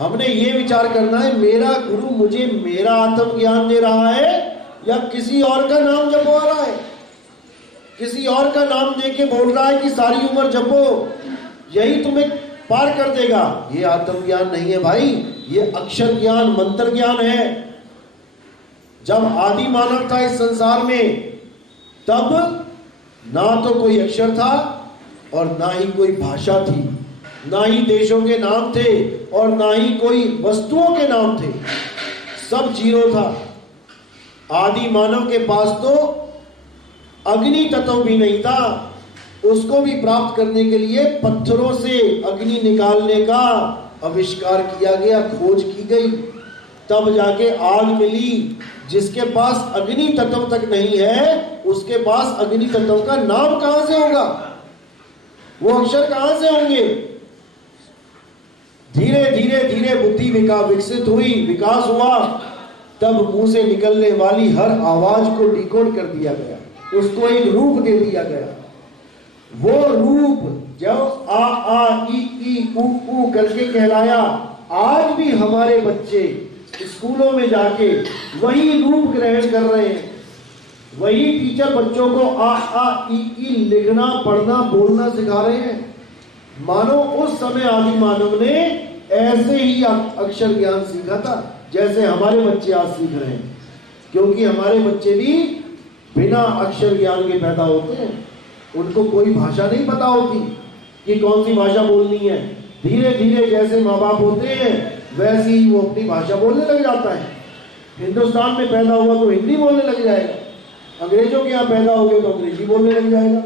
हमने ये विचार करना है मेरा गुरु मुझे मेरा आत्मज्ञान दे रहा है या किसी और का नाम जपवा रहा है, किसी और का नाम दे के बोल रहा है कि सारी उम्र जपो यही तुम्हें पार कर देगा। ये आत्मज्ञान नहीं है भाई, ये अक्षर ज्ञान मंत्र ज्ञान है। जब आदि मानव था इस संसार में तब ना तो कोई अक्षर था और ना ही कोई भाषा थी, ना ही देशों के नाम थे और ना ही कोई वस्तुओं के नाम थे, सब जीरो था। आदि मानव के पास तो अग्नि तत्व भी नहीं था, उसको भी प्राप्त करने के लिए पत्थरों से अग्नि निकालने का आविष्कार किया गया, खोज की गई, तब जाके आग मिली। जिसके पास अग्नि तत्व तक नहीं है उसके पास अग्नि तत्व का नाम कहां से होगा, वो अक्षर कहां से होंगे। धीरे धीरे धीरे बुद्धि विकसित हुई, विकास हुआ, तब मुंह से निकलने वाली हर आवाज को डिकोड कर दिया गया, उसको एक रूप दे दिया गया। वो रूप जब आ ई ऊ करके कहलाया, आज भी हमारे बच्चे स्कूलों में जाके वही रूप ग्रहण कर रहे हैं, वही टीचर बच्चों को आ ई लिखना पढ़ना बोलना सिखा रहे हैं। मानो उस समय आदि मानव ने ऐसे ही अक्षर ज्ञान सीखा था जैसे हमारे बच्चे आज सीख रहे हैं, क्योंकि हमारे बच्चे भी बिना अक्षर ज्ञान के पैदा होते हैं, उनको कोई भाषा नहीं पता होती कि कौन सी भाषा बोलनी है। धीरे धीरे जैसे माँ बाप होते हैं वैसे ही वो अपनी भाषा बोलने लग जाता है। हिंदुस्तान में पैदा हुआ तो हिंदी बोलने लग जाएगा, अंग्रेजों के यहाँ पैदा हो गए तो अंग्रेजी बोलने लग जाएगा,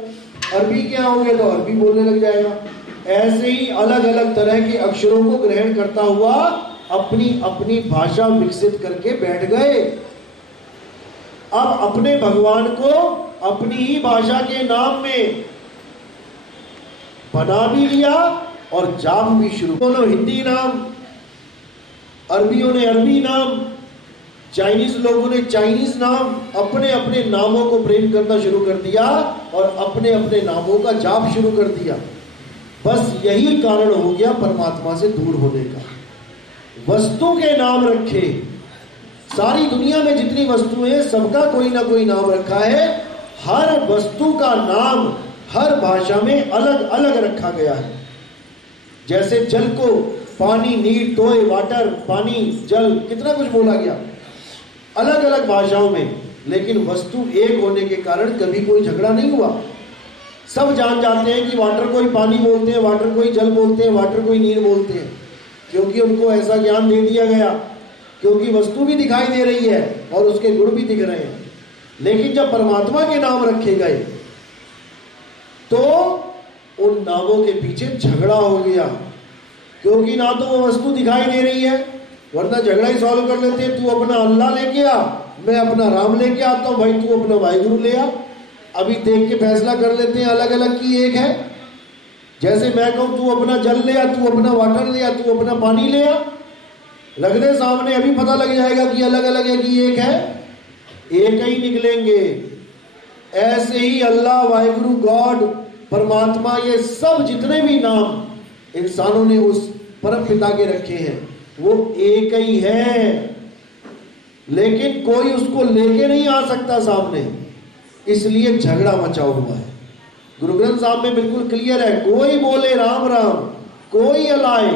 अरबी के यहाँ हो गए तो अरबी बोलने लग जाएगा। ऐसे ही अलग अलग तरह के अक्षरों को ग्रहण करता हुआ अपनी अपनी भाषा विकसित करके बैठ गए। अब अपने भगवान को अपनी ही भाषा के नाम में बना भी लिया और जाप भी शुरू। दोनों हिंदी नाम, अरबियों ने अरबी नाम, चाइनीज लोगों ने चाइनीज नाम, अपने अपने नामों को प्रेम करना शुरू कर दिया और अपने अपने नामों का जाप शुरू कर दिया। बस यही कारण हो गया परमात्मा से दूर होने का। वस्तु के नाम रखे, सारी दुनिया में जितनी वस्तुएं हैं सबका कोई ना कोई नाम रखा है, हर वस्तु का नाम हर भाषा में अलग अलग रखा गया है। जैसे जल को पानी, नीर, टोय, वाटर, पानी, जल, कितना कुछ बोला गया अलग अलग भाषाओं में, लेकिन वस्तु एक होने के कारण कभी कोई झगड़ा नहीं हुआ। सब जान जाते हैं कि वाटर कोई पानी बोलते हैं, वाटर कोई जल बोलते हैं, वाटर कोई नीर बोलते हैं, क्योंकि उनको ऐसा ज्ञान दे दिया गया, क्योंकि वस्तु भी दिखाई दे रही है और उसके गुण भी दिख रहे हैं। लेकिन जब परमात्मा के नाम रखे गए तो उन नामों के पीछे झगड़ा हो गया, क्योंकि ना तो वो वस्तु दिखाई दे रही है, वरना झगड़ा ही सॉल्व कर लेते हैं। तू अपना अल्लाह लेके आ, मैं अपना राम लेके आता हूं, भाई तू अपना वाहिगुरु ले आ। अभी देख के फैसला कर लेते हैं अलग अलग की एक है। जैसे मैं कहूं तू अपना जल ले आ, तू अपना वाटर ले आ, तू अपना पानी ले आ, रख दे सामने, अभी पता लग जाएगा कि अलग अलग है कि एक है, एक ही निकलेंगे। ऐसे ही अल्लाह, वाहिगुरु, गॉड, परमात्मा, ये सब जितने भी नाम इंसानों ने उस परम पिता के रखे हैं वो एक ही है, लेकिन कोई उसको लेके नहीं आ सकता सामने, इसलिए झगड़ा मचा हुआ है। गुरु ग्रंथ साहब में बिल्कुल क्लियर है, कोई बोले राम राम कोई अलाए,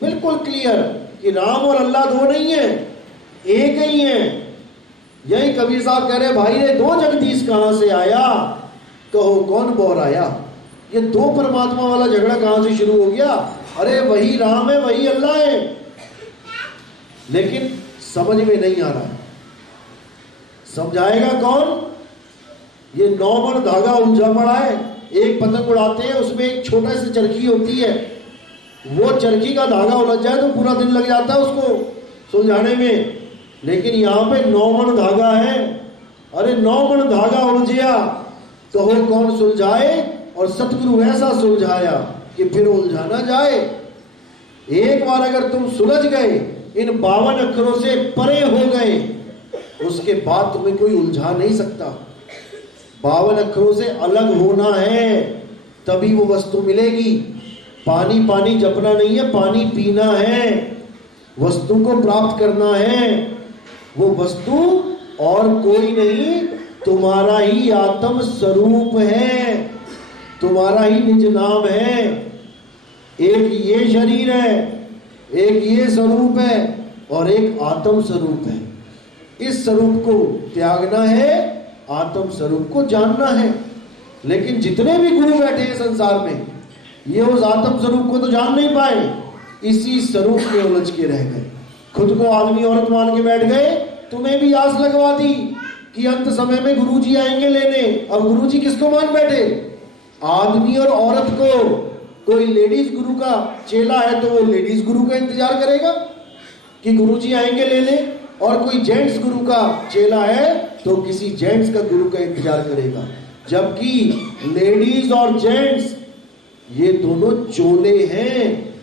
बिल्कुल क्लियर कि राम और अल्लाह दो नहीं है, एक ही है। यही कबीर साहब कह रहे भाई रे दो जगदीश कहां से आया, कहो कौन बोराया। ये दो परमात्मा वाला झगड़ा कहां से शुरू हो गया। अरे वही राम है, वही अल्लाह है, लेकिन समझ में नहीं आ रहा है। समझाएगा कौन। ये 9 बन धागा उलझा पड़ा है। एक पतंग उड़ाते हैं, उसमें एक छोटा सी चरखी होती है, वो चरखी का धागा उलझ जाए तो पूरा दिन लग जाता है उसको सुलझाने में, लेकिन यहाँ पे 9 बन धागा है। अरे 9 बन धागा उलझिया तो कौन सुलझाए, और सतगुरु ऐसा सुलझाया कि फिर उलझा ना जाए। एक बार अगर तुम सुलझ गए, इन 52 अक्षरों से परे हो गए, उसके बाद तुम्हें कोई उलझा नहीं सकता। 52 अक्षरों से अलग होना है तभी वो वस्तु मिलेगी। पानी पानी जपना नहीं है, पानी पीना है, वस्तु को प्राप्त करना है। वो वस्तु और कोई नहीं, तुम्हारा ही आत्म स्वरूप है, तुम्हारा ही निज नाम है। एक ये शरीर है, एक ये स्वरूप है और एक आत्म स्वरूप है। इस स्वरूप को त्यागना है, आत्म स्वरूप को जानना है। लेकिन जितने भी गुरु बैठे हैं संसार में, ये उस आत्म स्वरूप को तो जान नहीं पाए, इसी स्वरूप में उलझ के रह गए। खुद को आदमी औरत मान के बैठ गए। तुम्हें भी आस लगवा दी कि अंत समय में गुरुजी आएंगे लेने। अब गुरुजी किसको मान बैठे? आदमी और औरत को। कोई लेडीज गुरु का चेला है तो वो लेडीज गुरु का इंतजार करेगा कि गुरुजी आएंगे लेने, और कोई जेंट्स गुरु का चेला है तो किसी जेंट्स का गुरु का इंतजार करेगा। जबकि लेडीज और जेंट्स ये दोनों चोले हैं,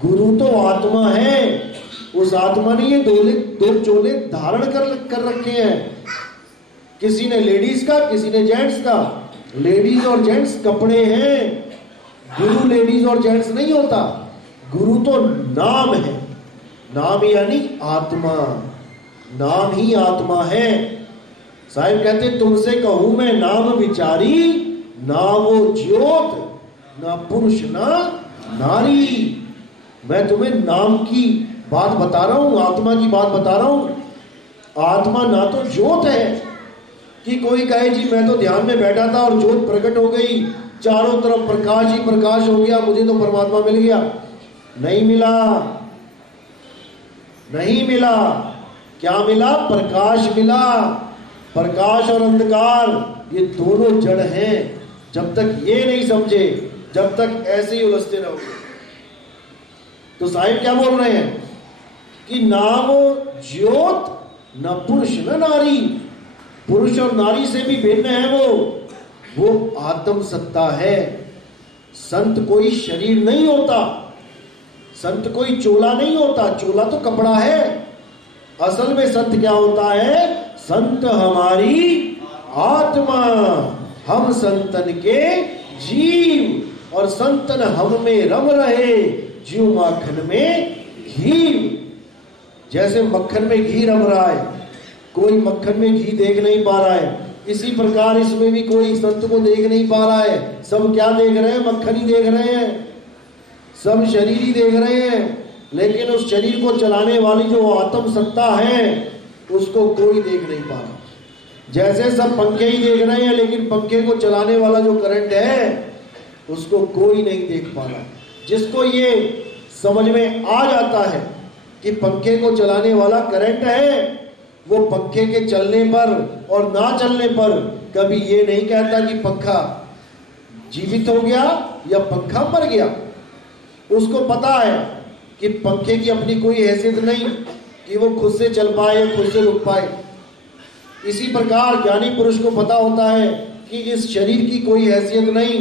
गुरु तो आत्मा है। उस आत्मा ने ये दो चोले धारण कर रखे हैं, किसी ने लेडीज का, किसी ने जेंट्स का। लेडीज और जेंट्स कपड़े हैं, गुरु लेडीज और जेंट्स नहीं होता। गुरु तो नाम है, नाम यानी आत्मा, नाम ही आत्मा है। साहिब कहते तुमसे कहूं मैं नाम विचारी, ना वो ज्योत ना पुरुष ना नारी। मैं तुम्हें नाम की बात बता रहा हूं, आत्मा की बात बता रहा हूं। आत्मा ना तो ज्योत है कि कोई कहे जी मैं तो ध्यान में बैठा था और ज्योत प्रकट हो गई, चारों तरफ प्रकाश ही प्रकाश हो गया, मुझे तो परमात्मा मिल गया। नहीं मिला, नहीं मिला। क्या मिला? प्रकाश मिला। प्रकाश और अंधकार ये दोनों जड़ हैं। जब तक ये नहीं समझे, जब तक ऐसे ही उलझते रहोगे। तो साहिब क्या बोल रहे हैं कि ना वो ज्योत न पुरुष न नारी। पुरुष और नारी से भी भिन्न है वो आत्म सत्ता है। संत कोई शरीर नहीं होता, संत कोई चोला नहीं होता। चोला तो कपड़ा है। असल में संत क्या होता है? संत हमारी आत्मा, हम संतन के जीव, और संतन हम में रम रहे, जीव माखन में घी। जैसे मक्खन में घी रम रहा है, कोई मक्खन में घी देख नहीं पा रहा है, इसी प्रकार इसमें भी कोई संत को देख नहीं पा रहा है। सब क्या देख रहे हैं? मक्खन ही देख रहे हैं, सब शरीर ही देख रहे हैं। लेकिन उस शरीर को चलाने वाली जो आत्म सत्ता है उसको कोई देख नहीं पा रहा। जैसे सब पंखे ही देख रहे हैं, लेकिन पंखे को चलाने वाला जो करंट है उसको कोई नहीं देख पा रहा। जिसको ये समझ में आ जाता है कि पंखे को चलाने वाला करंट है, वो पंखे के चलने पर और ना चलने पर कभी ये नहीं कहता कि पंखा जीवित हो गया या पंखा मर गया। उसको पता है कि पंखे की अपनी कोई हैसियत नहीं कि वो खुद से चल पाए या खुद से रुक पाए। इसी प्रकार ज्ञानी पुरुष को पता होता है कि इस शरीर की कोई हैसियत नहीं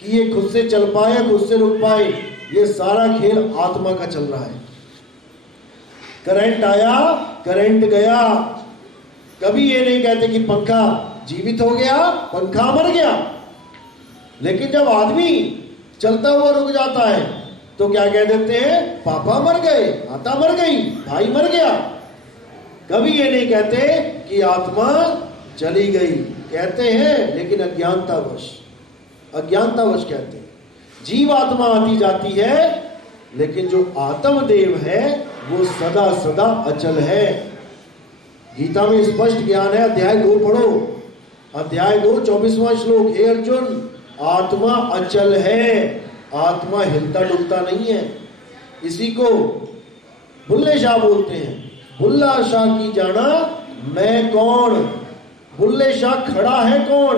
कि ये खुद से चल पाए या खुद से रुक पाए। ये सारा खेल आत्मा का चल रहा है। करंट आया, करंट गया। कभी ये नहीं कहते कि पंखा जीवित हो गया, पंखा मर गया। लेकिन जब आदमी चलता हुआ रुक जाता है तो क्या कह देते हैं? पापा मर गए, माता मर गई, भाई मर गया। कभी ये नहीं कहते कि आत्मा चली गई। कहते हैं लेकिन अज्ञानतावश, अज्ञानतावश कहते हैं। जीव आत्मा आती जाती है, लेकिन जो आत्मदेव है वो सदा सदा अचल है। गीता में स्पष्ट ज्ञान है। अध्याय 2 पढ़ो, अध्याय 2 24वां श्लोक। हे अर्जुन, आत्मा अचल है, आत्मा हिलता डुलता नहीं है। इसी को बुल्ले शाह बोलते हैं। बुल्ला शाह की जाना मैं कौन। बुल्ले शाह खड़ा है कौन?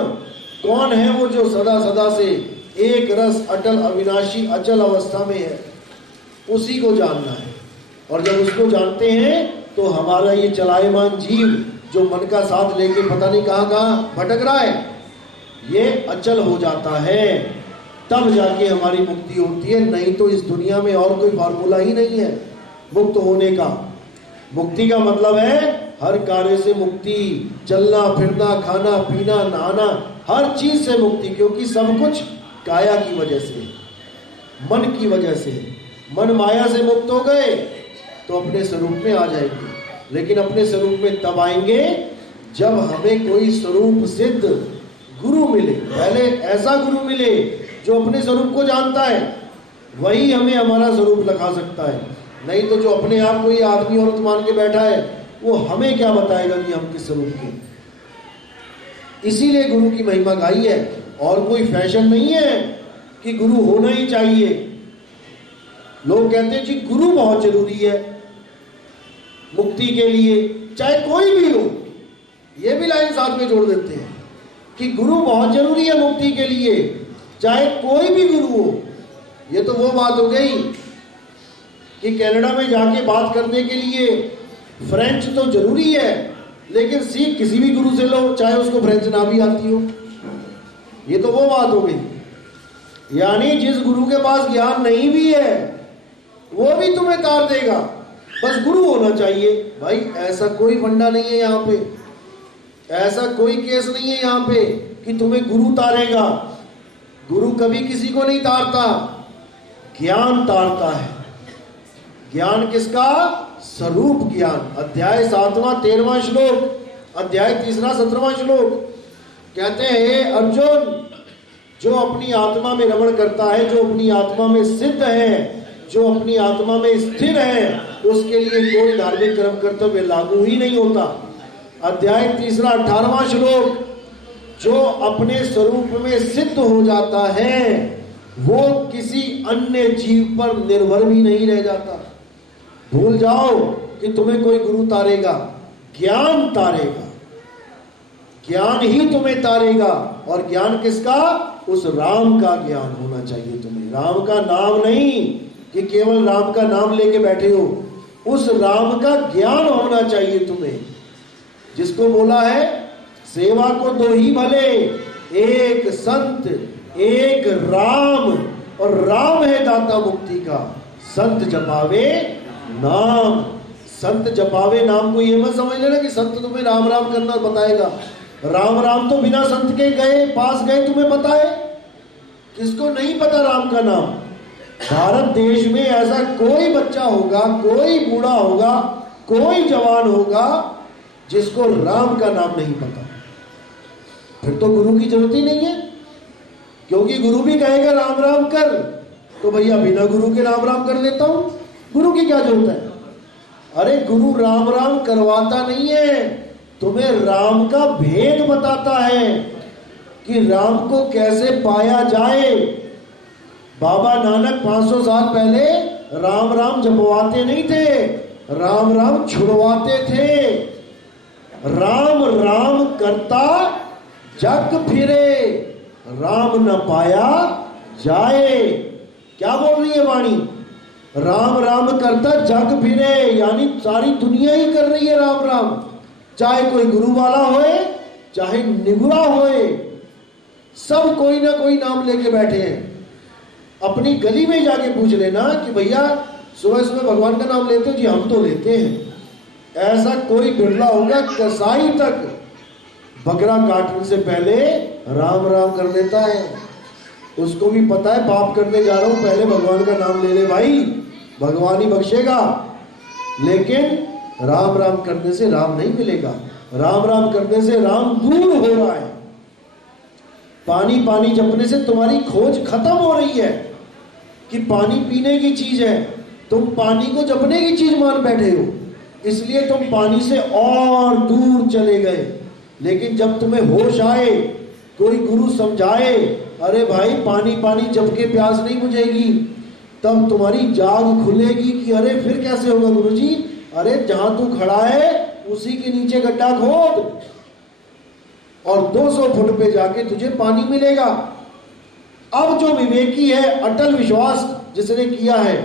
कौन है वो जो सदा सदा से एक रस अटल अविनाशी अचल अवस्था में है? उसी को जानना है। और जब उसको जानते हैं तो हमारा ये चलायमान जीव जो मन का साथ लेके पता नहीं कहां कहां भटक रहा है, ये अचल हो जाता है। तब जाके हमारी मुक्ति होती है। नहीं तो इस दुनिया में और कोई फार्मूला ही नहीं है मुक्त होने का। मुक्ति का मतलब है हर कार्य से मुक्ति, चलना फिरना, खाना पीना, नहाना, हर चीज से मुक्ति। क्योंकि सब कुछ काया की वजह से। मन की वजह से। मन माया से मुक्त हो गए तो अपने स्वरूप में आ जाएंगे, लेकिन अपने स्वरूप में तब आएंगे जब हमें कोई स्वरूप सिद्ध गुरु मिले। पहले ऐसा गुरु मिले जो अपने स्वरूप को जानता है, वही हमें हमारा स्वरूप दिखा सकता है। नहीं तो जो अपने आप को ही आदमी औरत मान के बैठा है, वो हमें क्या बताएगा कि हम किस स्वरूप के। इसीलिए गुरु की महिमा गाई है, और कोई फैशन नहीं है कि गुरु होना ही चाहिए। लोग कहते हैं जी गुरु बहुत जरूरी है मुक्ति के लिए, चाहे कोई भी हो। ये भी लाइन साथ में जोड़ देते हैं कि गुरु बहुत जरूरी है मुक्ति के लिए, चाहे कोई भी गुरु हो। ये तो वो बात हो गई कि कनाडा में जाके बात करने के लिए फ्रेंच तो जरूरी है, लेकिन सीख किसी भी गुरु से लो, चाहे उसको फ्रेंच ना भी आती हो। ये तो वो बात हो गई। यानी जिस गुरु के पास ज्ञान नहीं भी है, वो भी तुम्हें तार देगा, बस गुरु होना चाहिए। भाई ऐसा कोई फंडा नहीं है यहाँ पे, ऐसा कोई केस नहीं है यहाँ पे कि तुम्हें गुरु तारेगा। गुरु कभी किसी को नहीं तारता, ज्ञान तारता है। ज्ञान किसका? स्वरूप ज्ञान। अध्याय 7वां 13वां श्लोक, अध्याय 3 17वां श्लोक कहते हैं, अर्जुन जो अपनी आत्मा में रमण करता है, जो अपनी आत्मा में सिद्ध है, जो अपनी आत्मा में स्थिर है, उसके लिए कोई धार्मिक कर्म कर्तव्य लागू ही नहीं होता। अध्याय 3 18वां श्लोक, जो अपने स्वरूप में सिद्ध हो जाता है वो किसी अन्य जीव पर निर्भर भी नहीं रह जाता। भूल जाओ कि तुम्हें कोई गुरु तारेगा, ज्ञान तारेगा, ज्ञान ही तुम्हें तारेगा। और ज्ञान किसका? उस राम का ज्ञान होना चाहिए तुम्हें, राम का नाम नहीं कि केवल राम का नाम लेके बैठे हो, उस राम का ज्ञान होना चाहिए तुम्हें। जिसको बोला है सेवा को दो ही भले, एक संत एक राम, और राम है दाता मुक्ति का, संत जपावे नाम। संत जपावे नाम को ये मत समझ लेना कि संत तुम्हें राम राम करना बताएगा। राम राम तो बिना संत के गए पास गए तुम्हें पता है? किसको नहीं पता राम का नाम? भारत देश में ऐसा कोई बच्चा होगा, कोई बूढ़ा होगा, कोई जवान होगा जिसको राम का नाम नहीं पता। फिर तो गुरु की जरूरत ही नहीं है, क्योंकि गुरु भी कहेगा राम राम कर, तो भैया बिना गुरु के राम राम कर लेता हूं, गुरु की क्या जरूरत है? अरे गुरु राम राम करवाता नहीं है, तुम्हें राम का भेद बताता है कि राम को कैसे पाया जाए। बाबा नानक 500 साल पहले राम राम जपवाते नहीं थे, राम राम छुड़वाते थे। राम राम करता जग फिरे, राम न पाया जाए। क्या बोल रही है वाणी? राम राम करता जग फिरे, यानी सारी दुनिया ही कर रही है राम राम, चाहे कोई गुरु वाला होए चाहे निगुरा होए, सब कोई ना कोई नाम लेके बैठे हैं। अपनी गली में जाके पूछ लेना कि भैया सुबह सुबह भगवान का नाम लेते हो? जी हम तो लेते हैं। ऐसा कोई बिरला होगा, कसाई तक बकरा काटने से पहले राम राम कर लेता है। उसको भी पता है पाप करने जा रहा हूं, पहले भगवान का नाम ले ले भाई, भगवान ही बख्शेगा। लेकिन राम राम करने से राम नहीं मिलेगा, राम राम करने से राम दूर हो रहा है। पानी पानी जपने से तुम्हारी खोज खत्म हो रही है कि पानी पीने की चीज है, तुम पानी को जपने की चीज मान बैठे हो, इसलिए तुम पानी से और दूर चले गए। लेकिन जब तुम्हें होश आए, कोई गुरु समझाए, अरे भाई पानी पानी जप के प्यास नहीं बुझेगी, तब तुम्हारी जाग खुलेगी कि अरे फिर कैसे होगा गुरुजी? अरे जहां तू खड़ा है उसी के नीचे गड्ढा खोद और 200 फुट पे जाके तुझे पानी मिलेगा। अब जो विवेकी है, अटल विश्वास जिसने किया है,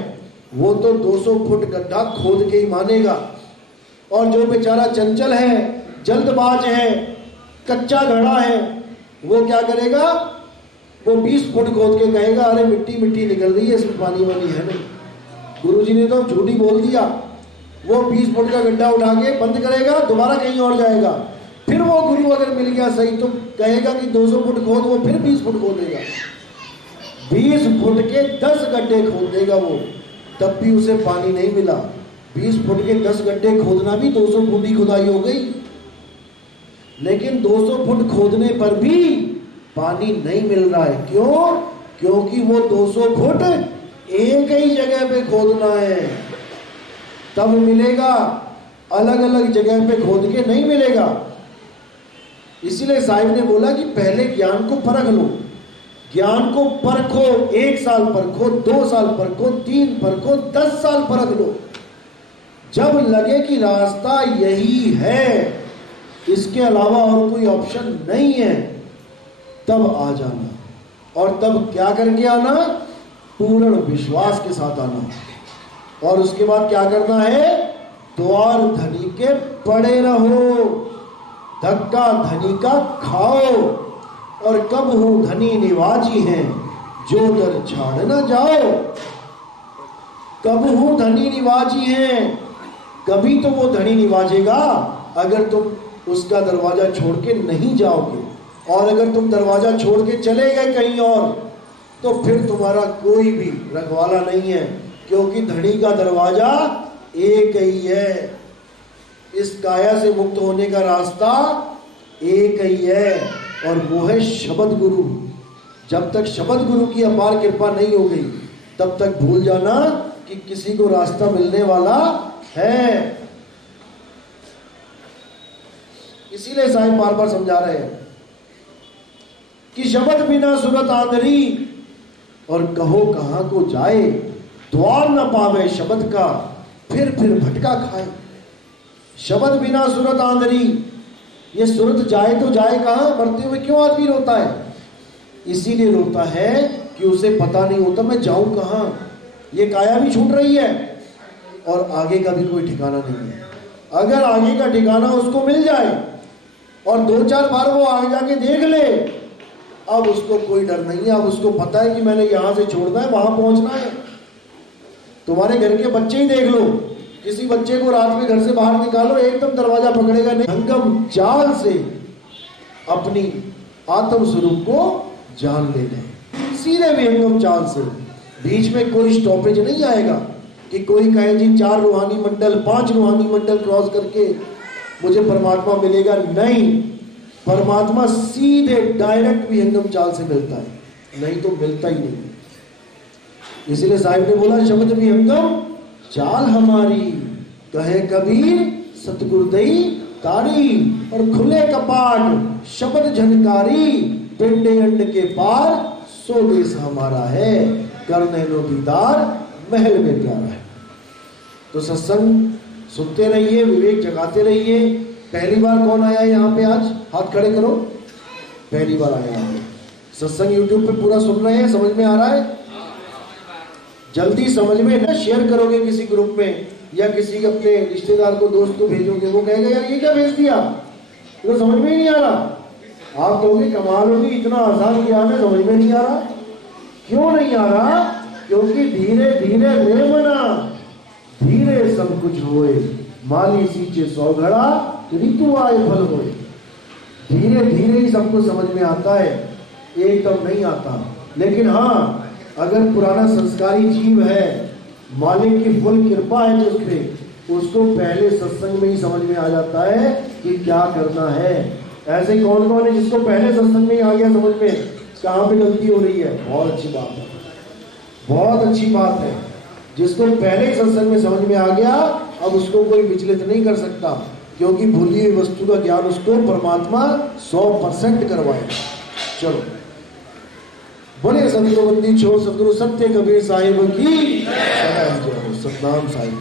वो तो 200 फुट गड्ढा खोद के ही मानेगा। और जो बेचारा चंचल है, जल्दबाज है, कच्चा घड़ा है, वो क्या करेगा? वो 20 फुट खोद के कहेगा अरे मिट्टी मिट्टी निकल रही है, इसमें पानी वानी है नहीं। गुरुजी ने तो झूठी बोल दिया। वो 20 फुट का गड्ढा उठा के बंद करेगा, दोबारा कहीं और जाएगा। फिर वो गुरु अगर मिल गया सही तो कहेगा कि 200 फुट खोद, वो फिर 20 फुट खोदेगा। 20 फुट के 10 गड्ढे खोद देगा वो, तब भी उसे पानी नहीं मिला। 20 फुट के 10 गड्ढे खोदना भी 200 फुट की खुदाई हो गई, लेकिन 200 फुट खोदने पर भी पानी नहीं मिल रहा है। क्यों? क्योंकि वो 200 फुट एक ही जगह पे खोदना है, तब मिलेगा, अलग अलग जगह पे खोद के नहीं मिलेगा। इसीलिए साहिब ने बोला कि पहले ज्ञान को परख लो, ज्ञान को परखो, 1 साल परखो, 2 साल परखो, 3 परखो, 10 साल परख लो। जब लगे कि रास्ता यही है, इसके अलावा और कोई ऑप्शन नहीं है, तब आ जाना। और तब क्या करके आना? पूर्ण विश्वास के साथ आना। और उसके बाद क्या करना है? द्वार धनी के पड़े रहो, धक्का धनी का खाओ, और कब हूं धनी निवाजी हैं, जो दर छाड़ न जाओ। कब हूं धनी निवाजी हैं, कभी तो वो धनी निवाजेगा अगर तुम उसका दरवाजा छोड़ के नहीं जाओगे। और अगर तुम दरवाजा छोड़ के चले गए कहीं और, तो फिर तुम्हारा कोई भी रखवाला नहीं है, क्योंकि धनी का दरवाजा एक ही है। इस काया से मुक्त होने का रास्ता एक ही है, और वो है शब्द गुरु। जब तक शब्द गुरु की अपार कृपा नहीं हो गई, तब तक भूल जाना कि किसी को रास्ता मिलने वाला है। इसीलिए साहिब बार बार समझा रहे हैं कि शब्द बिना सूरत आंधरी, और कहो कहां को जाए, द्वार न पावे शब्द का, फिर भटका खाए। शब्द बिना सूरत आंधरी, ये सूरत जाए तो जाए कहां? मरते हुए क्यों आदमी रोता है? इसीलिए रोता है कि उसे पता नहीं होता मैं जाऊं कहां। ये काया भी छूट रही है और आगे का भी कोई ठिकाना नहीं है। अगर आगे का ठिकाना उसको मिल जाए और 2-4 बार वो आगे जाके देख ले, अब उसको कोई डर नहीं है। अब उसको पता है कि मैंने यहां से छोड़ना है, वहां पहुंचना है। तुम्हारे घर के बच्चे ही देख लो, किसी बच्चे को रात में घर से बाहर निकालो, एकदम दरवाजा पकड़ेगा नहीं। हंगम चाल से अपनी आत्म स्वरूप को जान लेना है, सीधे विहंगम चाल से। बीच में कोई स्टॉपेज नहीं आएगा कि कोई कहे जी 4 रूहानी मंडल 5 रूहानी मंडल क्रॉस करके मुझे परमात्मा मिलेगा। नहीं, परमात्मा सीधे डायरेक्ट विहंगम चाल से मिलता है, नहीं तो मिलता ही नहीं। इसलिए साहिब ने बोला शब्द विहंगम चाल हमारी, कहे कबीर सतगुरुदई तारी, और खुले कपाट शब्द झनकारी, पिंडे अंड के पार सो देश हमारा है, करने लो दीदार महल में प्यारा है। तो सत्संग सुनते रहिए, विवेक जगाते रहिए। पहली बार कौन आया है यहाँ पे? आज हाथ खड़े करो। पहली बार आया है। सत्संग यूट्यूब पे पूरा सुन रहे हैं, समझ में आ रहा है? जल्दी समझ में ना, शेयर करोगे किसी ग्रुप में या किसी अपने रिश्तेदार को, दोस्त को भेजोगे, वो कहेगा यार ये क्या भेज दिया, तो समझ में ही नहीं आ रहा। आप कहोगे कमाल होगी, इतना आसान ज्ञान है, समझ में नहीं आ रहा। क्यों नहीं आ रहा? क्योंकि धीरे धीरे रे मना, धीरे सब कुछ होए, माली सींचे 100 घड़ा, ऋतु आए फल होए। धीरे धीरे ही सब कुछ समझ में आता है, एकदम नहीं आता। लेकिन हाँ, अगर पुराना संस्कारी जीव है, मालिक की फुल कृपा है जिस पे, उसको पहले सत्संग में ही समझ में आ जाता है कि क्या करना है। ऐसे कौन कौन है जिसको पहले सत्संग में ही आ गया समझ में कहाँ पे गलती हो रही है? बहुत अच्छी बात है, बहुत अच्छी बात है। जिसको पहले ही सत्संग में समझ में आ गया, अब उसको कोई विचलित नहीं कर सकता, क्योंकि भूली हुई वस्तु का ज्ञान उसको परमात्मा 100% करवाएगा। चलो बोले सतगुरु बंदी छोड़ सतगुरु सत्य कबीर साहिब की सतनाम साहिब।